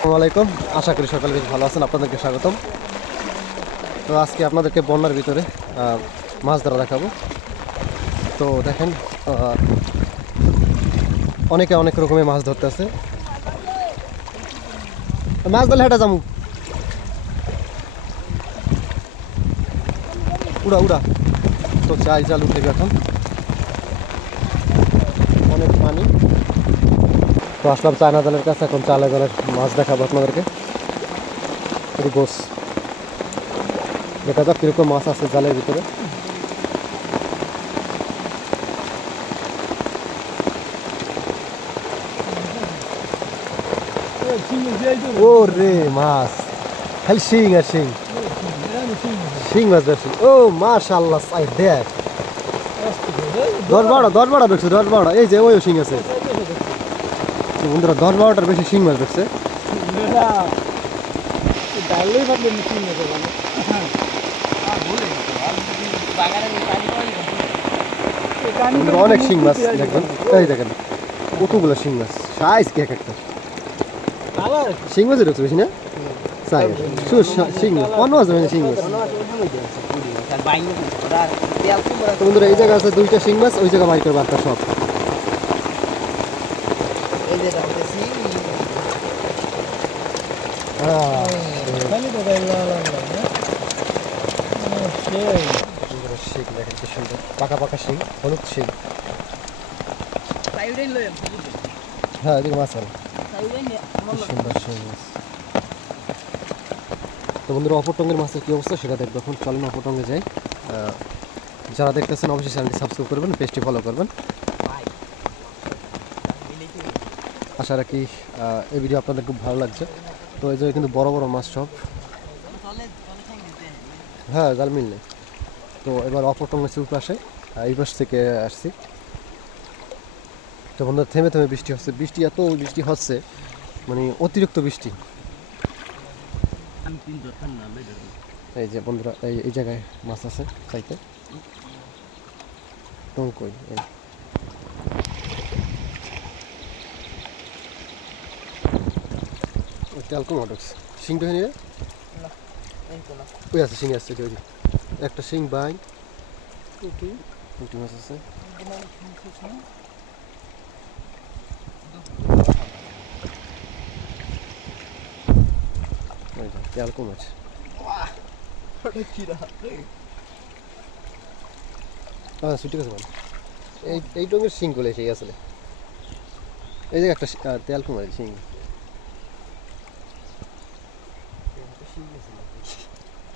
আসসালামু আলাইকুম। আশা করি সকালে বেশ ভালো আছেন। আপনাদেরকে স্বাগতম। তো আজকে আপনাদেরকে বন্যার ভিতরে মাছ ধরা দেখাবো। তো দেখেন অনেকে অনেক রকমের মাছ ধরতে আছে। মাছ ধরলে হেঁটে যাব। উড়া উড়া। তো চাই চাল উঠে এখন। অনেক পানি। তো আসলাম চায়না জালের কাছে, এখন চায়না জালের মাছ দেখাবো আপনাদেরকে। গোস দেখা যাক কীরকম মাছ আছে জালের ভিতরে। ও রে মাছ। খালি শিং আর শিং। শিং মাছ ধরছি ও মাশাল্লাহ সাই দেখ। দশ বারোটা দশ বারোটা দেখছ, দশ বারোটা এই যে ওই শিং আছে। বন্ধুরা দশ বারোটার বেশি শিং মাছ দেখছে অনেক শিং মাছ দেখবেন। এই দেখেন কতগুলো শিং মাছ। সাইজ কে এক একটা? শিং মাছ দেখছ বেশি না? সাই শিং মাছ। অন্য মানে শিং মাছ। বন্ধুরা এই জায়গা আছে দুইটা শিং মাছ ওই জায়গা বাড়ি করে বার্তা সব। আহ, বন্ধুরা শিং দেখেন কি সুন্দর পাকা পাকা শিং হলুদ শিং হ্যাঁ মাছের কী অবস্থা সেটা দেখব এখন যারা দেখতেছেন অবশ্যই চ্যানেলটি সাবস্ক্রাইব করবেন পেজটি ফলো করবেন আশা রাখি এই ভিডিও আপনাদের খুব ভালো লাগছে। তো এই জায়গায় কিন্তু বড় বড় মাছ সব। হ্যাঁ জাল মিললে। তো এবার অপর গাছের পাশে আহ, এই পাশ থেকে আসছি। তো বন্ধুরা থেমে থেমে বৃষ্টি হচ্ছে। বৃষ্টি এত বৃষ্টি হচ্ছে মানে অতিরিক্ত বৃষ্টি। এই যে বন্ধুরা এই এই জায়গায় মাছ আছে চাইতে। টঙ্কই এই। তেলকম অটক্স শিং তো নিয়ে ওই আছে শিং আসছে ওই একটা শিং বাই। পুঁটি মাছ আছে। তেলকম মাছ হ্যাঁ সুটি আছে মানে এই এই টঙ্গের শিংগুলো সেই আসলে এই যে একটা শি-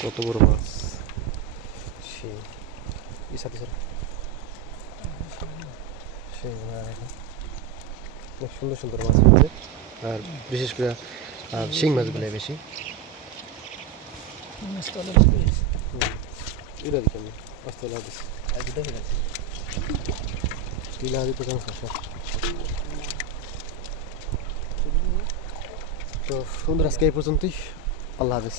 কত বড় মাছ সে এই সাথে সাথে হ্যাঁ, হ্যাঁ। অনেক সুন্দর সুন্দর মাছ আছে আর বিশেষ করে শিং মাছগুলো বেশি এটা দিতে আমি আস্তে খাস তো সুন্দর আজকে এই পর্যন্তই। আল্লাহ হাফিজ।